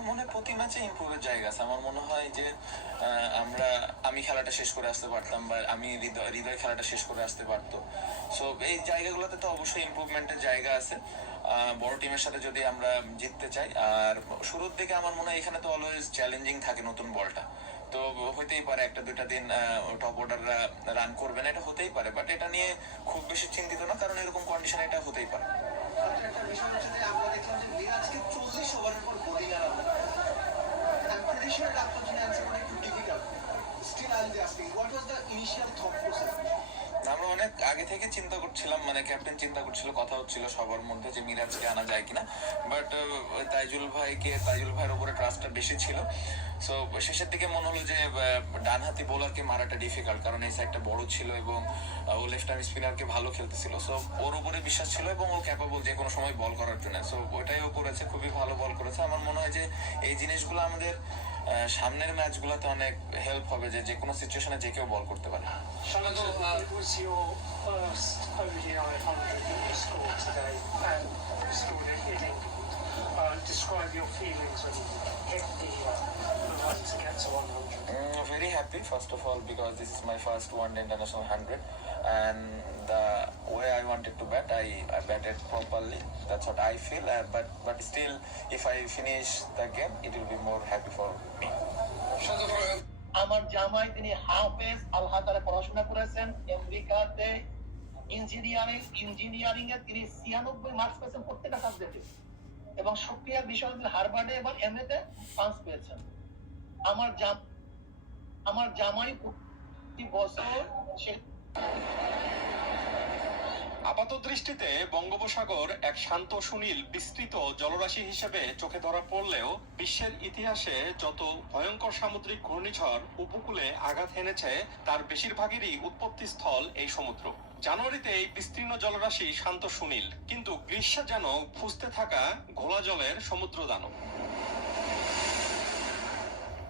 আমার মনে হয় প্রতি ম্যাচে ইমপ্রুভের জায়গা আছে। আমার মনে হয় যে আমি খেলাটা শেষ করে আসতে পারতাম, বা হৃদয় খেলাটা শেষ করে আসতে পারতো। সো এই জায়গাগুলোতে তো অবশ্যই ইমপ্রুভমেন্টের জায়গা আছে বড় টিমের সাথে যদি আমরা জিততে চাই। আর শুরুর দিকে আমার মনে হয় এখানে তো অলওয়েজ চ্যালেঞ্জিং থাকে নতুন বলটা, তো হইতেই পারে একটা দুইটা দিন টপ অর্ডাররা রান করবে না, এটা হতেই পারে, বাট এটা নিয়ে খুব বেশি চিন্তিত না, কারণ এরকম কন্ডিশন এটা হতেই পারে। একটা বিষয় হচ্ছে যে আমরা দেখলাম যে মিরাজকে 40 ওভারের পর বোলিং আনানো, I'm pretty sure that আপনার জন্য অ্যান্সার করা একটু difficult. Still I'll be asking, what was the initial thought process? আমরা অনেক আগে থেকে চিন্তা করছিলাম, মানে ক্যাপ্টেন চিন্তা করছিল, কথা হচ্ছিল সবার মধ্যে যে মিরাজকে আনা যায় কিনা, বাট তাইজুল ভাইয়ের উপরে ট্রাস্টটা বেশি ছিল। সো শেষের দিকে মনে হলো যে ডানহাতি বোলারকে মারাটা ডিফিকাল্ট, কারণ এই সাইডটা বড় ছিল এবং ও লেফট আর্ম স্পিনারকে ভালো খেলতেছিল। সো ওর উপরে বিশ্বাস ছিল এবং ও ক্যাপাবল যে কোনো সময় বল করার জন্য। সো ওইটাই ও করেছে, খুবই ভালো বল করেছে। আমার মনে হয় যে এই জিনিসগুলো আমাদের সামনের ম্যাচগুলোতে অনেক হেল্প হবে, যে কোনো সিচুয়েশনে যে কেউ বল করতে পারে। It was your first ODI 100 that you scored today, and you scored it in England. Describe your feelings when you hit the line to get to 100. Very happy, first of all, because this is my first one-day international 100, and the way I wanted to bat, I batted properly. That's what I feel. But still, if I finish the game, it will be more happy for me. আমার জামাই তিনি হাফেজ আল হাজারে পড়াশোনা করেছেন, আমেরিকাতে engineering এ তিনি 96 marks পেয়েছেন প্রত্যেকটা সাবজেক্টে, এবং সুপ্রিয়া বিশ্ববিদ্যালয় হার্ভার্ডে এবং এমএ তে 5 পেয়েছেন। আমার জামাই প্রতি বছর আপাত দৃষ্টিতে বঙ্গোপসাগর এক শান্ত সুনীল বিস্তৃত জলরাশি হিসেবে চোখে ধরা পড়লেও বিশ্বের ইতিহাসে যত ভয়ঙ্কর সামুদ্রিক ঘূর্ণিঝড় উপকূলে আঘাত এনেছে তার বেশিরভাগেরই উৎপত্তিস্থল এই সমুদ্র। জানুয়ারিতে এই বিস্তীর্ণ জলরাশি শান্ত সুনীল, কিন্তু গ্রীষ্মে যেন ফুঁসতে থাকা ঘোলা জলের সমুদ্র দানব।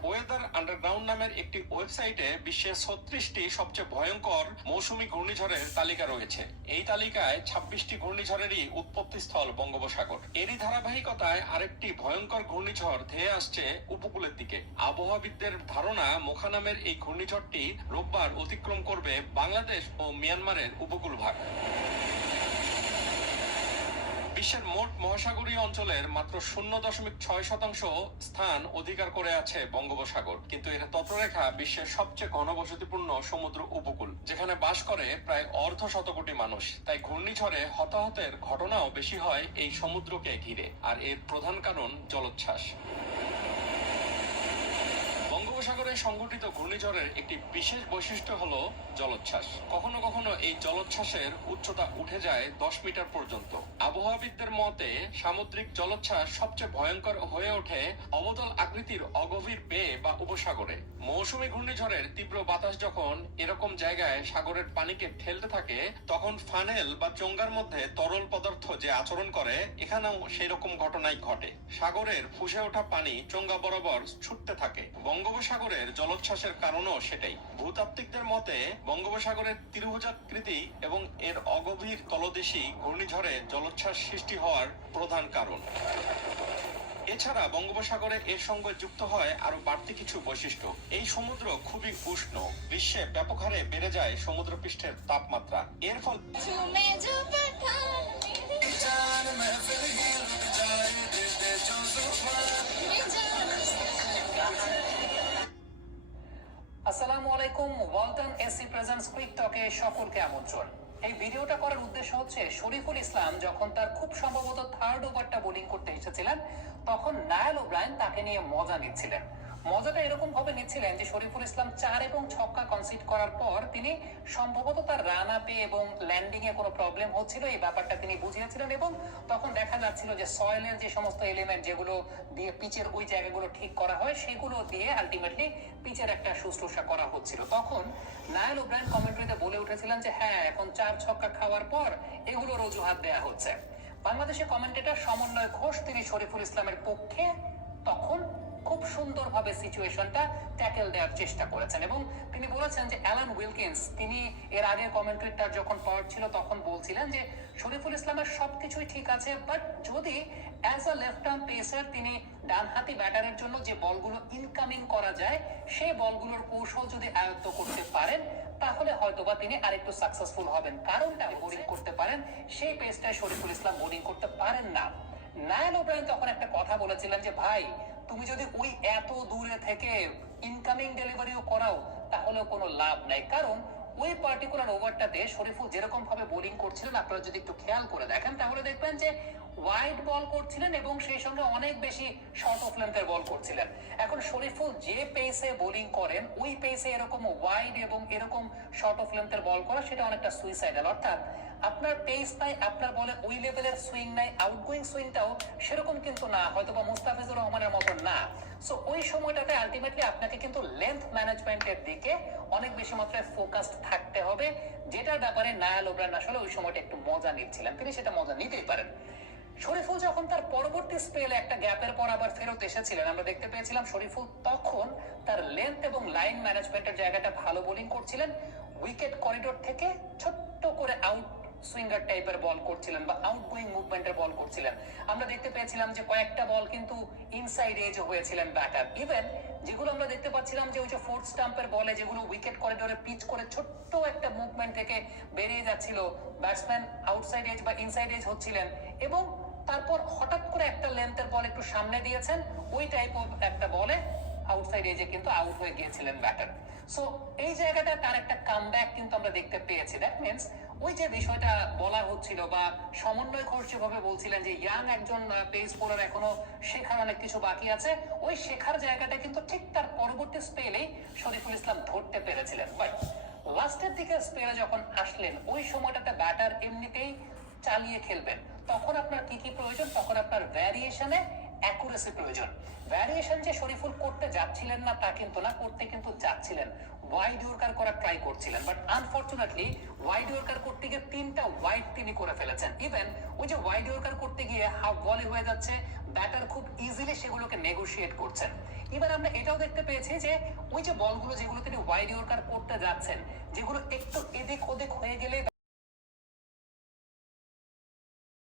ওয়েদার আন্ডারগ্রাউন্ড নামের একটি ওয়েবসাইটে বিশ্বের 36টি সবচেয়ে ভয়ঙ্কর মৌসুমী ঘূর্ণিঝড়ের তালিকা রয়েছে। এই তালিকায় 26টি ঘূর্ণিঝড়েরই উৎপত্তিস্থল বঙ্গোপসাগর। এরই ধারাবাহিকতায় আরেকটি ভয়ঙ্কর ঘূর্ণিঝড় ধেয়ে আসছে উপকূলের দিকে। আবহাওয়াবিদদের ধারণা মোখা নামের এই ঘূর্ণিঝড়টি রোববার অতিক্রম করবে বাংলাদেশ ও মিয়ানমারের উপকূল ভাগ। বিশ্বের মোট মহাসাগরীয় অঞ্চলের মাত্র 0.6% স্থান অধিকার করে আছে বঙ্গোপসাগর, কিন্তু এর তটরেখা বিশ্বের সবচেয়ে ঘনবসতিপূর্ণ সমুদ্র উপকূল, যেখানে বাস করে প্রায় অর্ধশতকোটি মানুষ। তাই ঘূর্ণিঝড়ে হতাহতের ঘটনাও বেশি হয় এই সমুদ্রকে ঘিরে, আর এর প্রধান কারণ জলোচ্ছ্বাস। বঙ্গোপসাগরে সংঘটিত ঘূর্ণিঝড়ের একটি বিশেষ বৈশিষ্ট্য হলো জলোচ্ছ্বাস। কখনো কখনো এই জলোচ্ছ্বাসের উচ্চতা উঠে যায় 10 মিটার পর্যন্ত। আবহাওয়াবিদদের মতে সামুদ্রিক জলোচ্ছ্বাস সবচেয়ে ভয়ঙ্কর হয়ে ওঠে অবতল আকৃতির অগভীর বে বা উপসাগরে। মৌসুমী ঘূর্ণিঝড়ের তীব্র বাতাস যখন এরকম জায়গায় সাগরের পানিকে ঠেলতে থাকে, তখন ফানেল বা চোঙ্গার মধ্যে তরল পদার্থ যে আচরণ করে, এখানেও সেই রকম ঘটনাই ঘটে। সাগরের ফুসে ওঠা পানি চোঙ্গা বরাবর ছুটতে থাকে। বঙ্গোপসাগরের জলোচ্ছ্বাসের কারণও সেটাই। ভূতাত্ত্বিকদের মতে বঙ্গোপসাগরের ত্রিভুজাকৃতি এবং এর অগভীর তলদেশী ঘূর্ণিঝড়ে জলোচ্ছ্বাস সৃষ্টি হওয়ার প্রধান কারণ। এছাড়া বঙ্গোপসাগরে এর সঙ্গে যুক্ত হয় আরো বাড়তি কিছু বৈশিষ্ট্য। এই সমুদ্র খুবই উষ্ণ, গ্রীষ্মে ব্যাপক হারে বেড়ে যায় সমুদ্রপৃষ্ঠের তাপমাত্রা। এর ফলে আসসালামু আলাইকুম, ওয়ালটন এসি প্রেজেন্টস কুইক টকে সকলকে আমন্ত্রণ। এই ভিডিওটা করার উদ্দেশ্য হচ্ছে, শরীফুল ইসলাম যখন তার খুব সম্ভবত থার্ড ওভারটা বোলিং করতে এসেছিলেন, তখন নায়াল ওব্রায়েন তাকে নিয়ে মজা নিচ্ছিলেন। মজাটা এরকম ভাবে নিচ্ছিলেন যে শরীফুল ইসলাম 4 এবং 6 কনসিড করার পর তিনি সম্ভবত তার রান আপে এবং ল্যান্ডিং এ কোনো প্রবলেম হচ্ছিল, এই ব্যাপারটা তিনি বুঝিয়েছিলেন, এবং তখন দেখা যাচ্ছিল যে সয়েলের যে সমস্ত এলিমেন্ট যেগুলো দিয়ে পিচের ওই জায়গাগুলো ঠিক করা হয়, সেগুলো দিয়ে আলটিমেটলি পিচের একটা শুশ্রূষা করা হচ্ছিল। তখন নায়াল ওব্রায়েন কমেন্ট্রিতে বলে উঠেছিলেন যে হ্যাঁ, এখন 4 ছক্কা খাওয়ার পর এগুলোর অজুহাত দেয়া হচ্ছে। বাংলাদেশের কমেন্টেটর সমন্বয় ঘোষ তিনি শরীফুল ইসলামের পক্ষে তখন খুব সুন্দরভাবে সিচুয়েশনটা ট্যাকেল দেওয়ার চেষ্টা করেছেন। এবং তিনি বলেছেন যে অ্যালান উইলকিন্স, তিনি এর আগে কমেন্ট্রিটার যখন পাওয়ার ছিল তখন বলছিলেন যে শরীফুল ইসলামের সবকিছুই ঠিক আছে, বাট যদি as a left arm pacer তিনি ডানহাতি ব্যাটারের জন্য যে বলগুলো ইনকামিং করা যায় সেই বলগুলোর কৌশল যদি আয়ত্ত করতে পারেন তাহলে হয়তোবা তিনি আরেকটু সাকসেসফুল হবেন। কারণটা বোলিং করতে পারেন সেই পেসটায় শরীফুল ইসলাম বোলিং করতে পারেন না। নায়াল ওব্রায়েন তখন একটা কথা বলেছিলেন যে ভাই তুমি যদি ওই এত দূরে থেকে ইনকামিং ডেলিভারিও করাও তাহলেও কোনো লাভ নাই, কারণ ওই পার্টিকুলার ওভারটাতে শরীফুল যেরকম ভাবে বোলিং করছিলেন আপনারা যদি একটু খেয়াল করে দেখেন তাহলে দেখবেন যে ওয়াইড বল করছিলেন এবং সেই সঙ্গে অনেক বেশি শর্ট অফ লেন্থের বল করছিলেন। এখন শরীফুল যে পেসে বোলিং করেন ওই পেসে এরকম ওয়াইড এবং এরকম শর্ট অফ লেন্থের বল করা সেটা অনেকটা সুইসাইডাল, অর্থাৎ আপনার পেস নাই, আপনার বলে ওই লেভেলের সুইং নাই, আউটগোয়িং সুইংটাও সেরকম কিন্তু না, হয়তোবা মুস্তাফিজুর রহমানের মতো না। সো ওই সময়টাতে আলটিমেটলি আপনাকে কিন্তু লেন্থ ম্যানেজমেন্টের দিকে অনেক বেশি মাত্রায় ফোকাসড থাকতে হবে, যেটার ব্যাপারে নায়াল ওব্রায়েন আসলে ওই সময়টা একটু মজা নিচ্ছিলেন, তিনি সেটা মজা নিতেই পারেন। শরীফুল যখন তার পরবর্তী স্পেলে একটা গ্যাপের পর আবার ফেরত এসেছিলেন আমরা দেখতে পেয়েছিলাম শরীফুল তখন তার লেন্থ এবং লাইন ম্যানেজমেন্টের জায়গাটা ভালো বোলিং করছিলেন, উইকেট করিডোর থেকে ছোট্ট করে আউট সুইঙ্গার টাইপের বল করছিলেন বা আউটগোয়িং মুভমেন্টের বল করছিলেন। আমরা দেখতে পেয়েছিলাম যে কয়েকটা বল কিন্তু ইনসাইড এজ হয়েছিলেন ব্যাটার, ইভেন যেগুলো আমরা দেখতে পাচ্ছিলাম যে ওই যে ফোর্থ স্টাম্পের বলে যেগুলো উইকেট করিডোরে পিচ করে ছোট্ট একটা মুভমেন্ট থেকে বেরিয়ে যাচ্ছিল, ব্যাটসম্যান আউটসাইড এজ বা ইনসাইড এজ হচ্ছিলেন এবং তারপর হঠাৎ করে একটা লেন্থের বল একটু সামনে দিয়েছেন, ওই টাইপ অফ একটা বলে আউটসাইড এজে কিন্তু আউট হয়ে গিয়েছিলেন ব্যাটার। সো এই জায়গাটা তার একটা কামব্যাক কিন্তু আমরা দেখতে পেয়েছি। দ্যাট মিনস ওই যে বিষয়টা বলা হচ্ছিল বা সমন্বয় ঘোষ যেভাবে বলছিলেন যে ইয়াং একজন পেস বোলার এখনো শেখার অনেক কিছু বাকি আছে, ওই শেখার জায়গাটা কিন্তু ঠিক তার পরবর্তী স্পেলেই শরীফুল ইসলাম ধরতে পেরেছিলেন। বাট লাস্টের দিকে স্পেলে যখন আসলেন ওই সময়টাতে ব্যাটার এমনিতেই চালিয়ে খেলবেন, তখন আপনার কি কি প্রয়োজন? তখন আপনার ভ্যারিয়েশনে অ্যাকুরেসি প্রয়োজন। ভ্যারিয়েশন যে শরীফুল করতে যাচ্ছিলেন না তা কিন্তু না, করতে কিন্তু যাচ্ছিলেন, ওয়াইড ইয়র্কার করার ট্রাই করছিলেন, বাট আনফরচুনেটলি ওয়াইড ইয়র্কার করতে গিয়ে 3টা ওয়াইড তিনি করে ফেলেছেন। ইভেন ওই যে ওয়াইড ইয়র্কার করতে গিয়ে হাফ বলে হয়ে যাচ্ছে, ব্যাটার খুব ইজিলি সেগুলোকে নেগোশিয়েট করছেন। এবার আমরা এটাও দেখতে পেয়েছি যে ওই যে বলগুলো যেগুলো তিনি ওয়াইড ইয়র্কার করতে যাচ্ছেন, যেগুলো একটু এদিক ওদিক হয়ে গেলে